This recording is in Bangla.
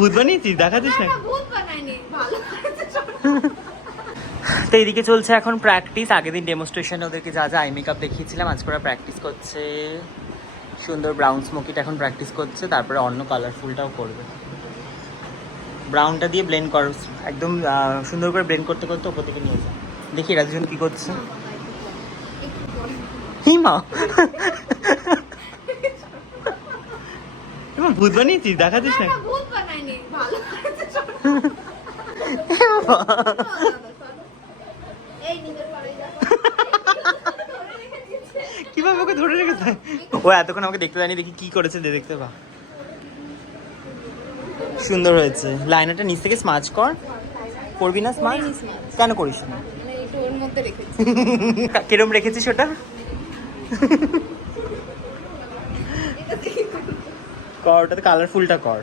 ভূত বানিয়েছিস? দেখাচ্ছিস না? ভূত বানাইনি, ভালো তো এইদিকে চলছে এখন প্র্যাকটিস। আগের দিন ডেমনস্ট্রেশনে ওদেরকে যা যা আই মেকআপ দেখিয়েছিলাম, আজকে ওরা প্র্যাকটিস করছে। সুন্দর ব্রাউন স্মোকিটা এখন প্র্যাকটিস করছে, তারপরে অন্য কালারফুলটাও করবে। ব্রাউনটা দিয়ে ব্লেন্ড কর, একদম সুন্দর করে ব্লেন্ড করতে করতে ওপর থেকে নিয়ে যা। দেখি এরা দুজন কি করছে। হিমা এবার ভূত বানিয়েছিস? দেখাচ্ছিস না? ভূত বানাইনি, ভালো এই নিজের পরেই দেখো কিভাবে ওকে ধরে রেখেছে? ও এতক্ষণ আমাকে দেখতে দেয়নি, দেখি কি করেছে, দেখতে পা। সুন্দর হয়েছে। লাইনারটা নিচ থেকে স্মাচ কর। করবি না স্মাচ? কেন করিস না? একটু ওর মধ্যে রেখেছি। কিরম রেখেছিস ওটা? কর, ওটাতে কালারফুলটা কর।